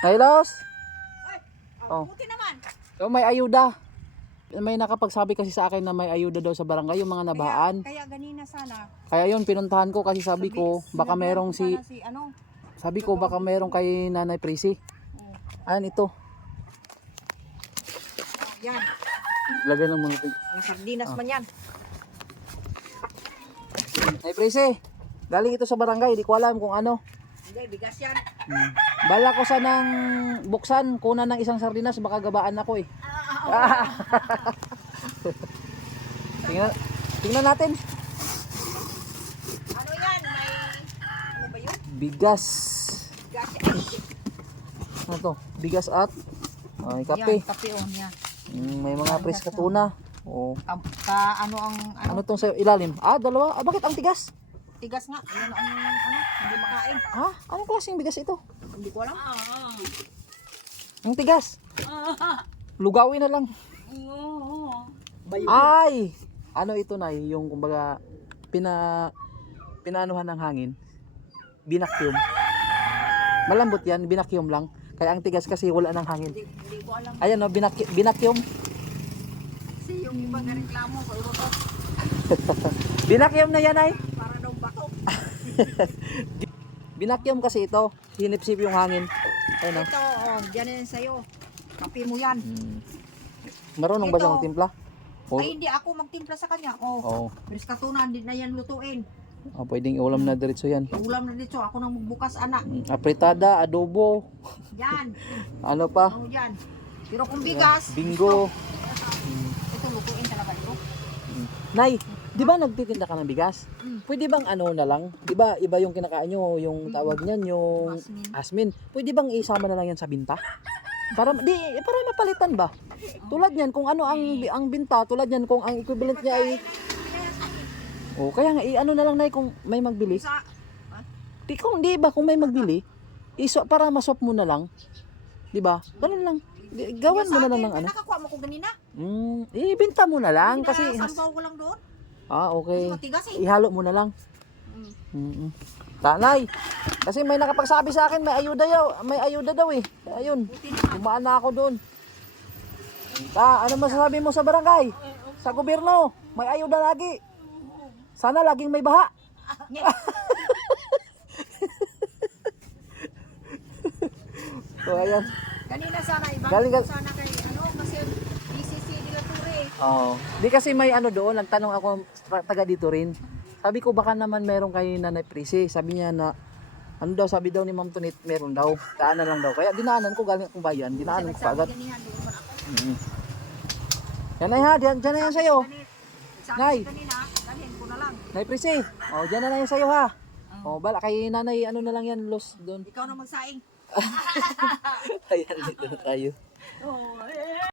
Nailos? Ay, Oh. oh. buti naman. Oh, may ayuda. May nakapagsabi kasi sa akin na may ayuda daw sa barangay, yung mga nabaan. Kaya, kaya ganina sana. Kaya yun, pinuntahan ko kasi sabi ko, baka merong si, si ano. sabi ko baka merong kay Nanay Prissy. Oh, Ayan ito. yan. Lagay ng muna. Ang sardinas man yan. Nanay Prissy, galing ito sa barangay, di ko alam kung ano. Hindi, bigas yan. Hmm. Bala ko sanang buksan, kuna ng isang sardinas, baka gabaan ako eh. tingnan, tingnan natin. Ano yan? May, ano ba yun? Bigas. Bigas. Ano to? Bigas at ay, kape. Yan, kape on yan. Mm, may mga pres katuna. Oh. Ka, ka- ano ang, ano, Ano tong sa ilalim? Ah, dalawa. Ah, bakit ang tigas? Tigas nga. Yan ang, ano, hindi makain. Ha? Anong klaseng bigas ito? Hindi ko alam. Ang tigas. Lugawin na lang. Bayo. Ay! Ano ito na yung kumbaga pina pinaanuhan ng hangin. Binakyum. Malambot yan, binakyum lang. Kaya ang tigas kasi wala ng hangin. Hindi, hindi ko alam. Ayan no, binak binakyum. Kasi yung iba reklamo ko, ko, Binakyum na yan ay. Binakyum kasi ito. Hinipsip yung hangin. Ayun no. Ito, oh, dyan yan sa'yo. Kape mo yan. Hmm. Marunong ba siya Ito. magtimpla? Oh, Ay, hindi ako magtimpla sa kanya. Oh, oh. Bilis katunan, hindi na yan lutuin. oh pwedeng iulam na diretso yan. Ulam na dito, ako nang magbukas, anak. Mm, Apritada, adobo, Yan. ano pa? Oh, yan. Pero kung bigas, Bingo. ito lutuin talaga ito. Nay, di ba nagtitinda ka ng bigas? Mm. Pwede bang ano na lang? Di ba iba yung kinakain nyo, yung tawag niyan, yung Asmin. asmin. Pwede bang isama na lang yan sa binta? Para di para mapalitan ba? Tulad niyan kung ano ang ang binta, tulad niyan kung ang equivalent niya ay Oh, kaya nga i-ano na lang nay kung may magbili. Di kung di ba kung may magbili, iso para maswap mo na lang. Di ba? Ganun lang. Gawan mo na lang ng ano. Nakakuha mo ko ganina. Mm, ibenta mo na lang kasi Sambaw ko lang doon. Ah, okay. Matigas eh. Ihalo mo na lang. Mm. Mm. Tanay. Kasi may nakapagsabi sa akin may ayuda daw, may ayuda daw eh. Ayun. Dumaan na ako doon. Ta, ano masasabi mo sa barangay? Sa gobyerno, may ayuda lagi. Sana laging may baha. So ayan. Kanina sana ibang Galing sana kay ano kasi BCC nila Ture. Oo. Di kasi may ano doon, nagtanong ako taga dito rin. Sabi ko baka naman meron kay Nanay Prisi. Sabi niya na ano daw, sabi daw ni Ma'am Tunit, meron daw. Daanan lang daw. Kaya dinaanan ko galing akong bayan, dinaanan ko agad. Ganihan doon man ako. Mm. Yan ay ha, diyan, diyan na yan sa'yo. Nay. na. Nay Prisi, oh, diyan na na yan sa'yo ha. Oh, bala kay nanay, ano na lang yan, los doon. Ikaw na magsaing. Ayan, dito na tayo. Oh.